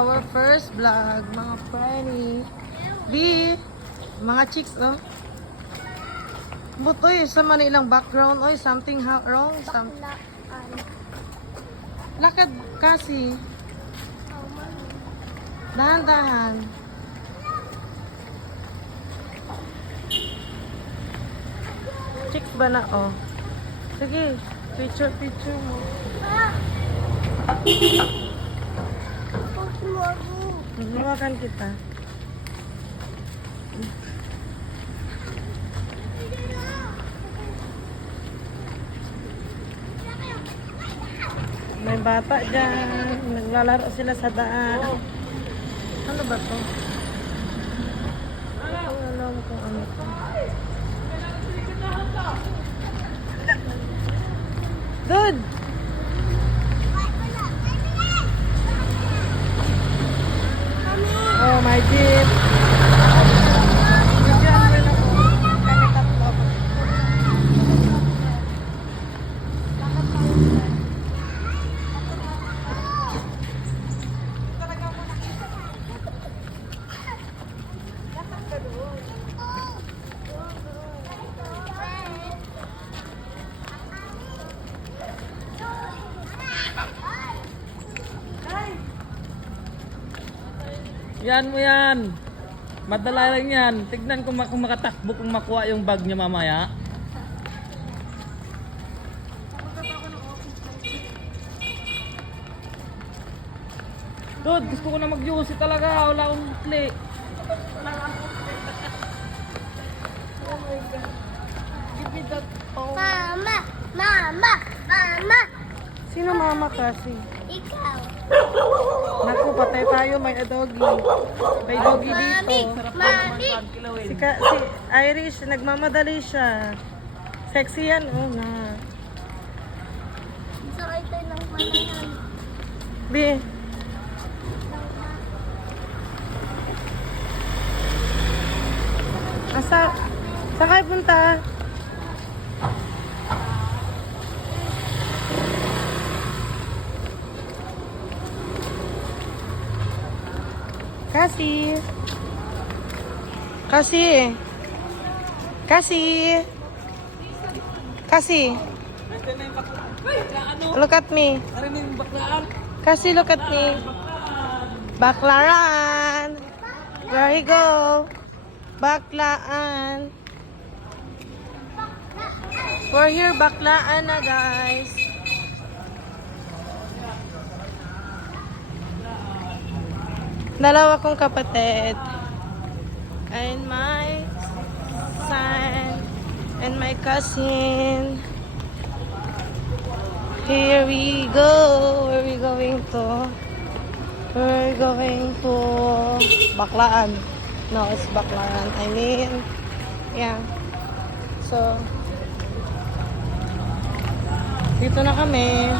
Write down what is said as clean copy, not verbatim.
Our first vlog, mga Franny. B, mga chicks, oh. But, oy, sa manilang background, oy, something wrong. Lakad kasi. Dahan-dahan. Chicks ba na, oh? Sige, picture mo. Hawakan kita. May bata dyan. Naglalaro sila sa daan. Ano ba to? Hindi ko alam kung ano to. Dude! Oh, my jeep. Yan mo yan. Madala lang yan. Tignan kung makatakbo kung makuha yung bag niya mamaya. Dude, gusto ko na mag-UC talaga. Wala akong play. Oh my God. Give me that phone. Mama! Sino mama kasi? Ikaw! Naku, patay tayo. May doggy. May doggy dito. Mami! Si Irish, nagmamadali siya. Sexy yan, oh na. Sakay tayo ng panayan. B. Saan kayo punta? Kasi. Look at me. Kasi, look at me. Baklaran. There you go. Baklaan. We're here, baklaan na, guys. Dalawa kong kapatid. And my son. And my cousin. Here we go. Where are we going to? We're going to Baklaan. No, it's Baklaan. I mean, yeah. So, dito na kami.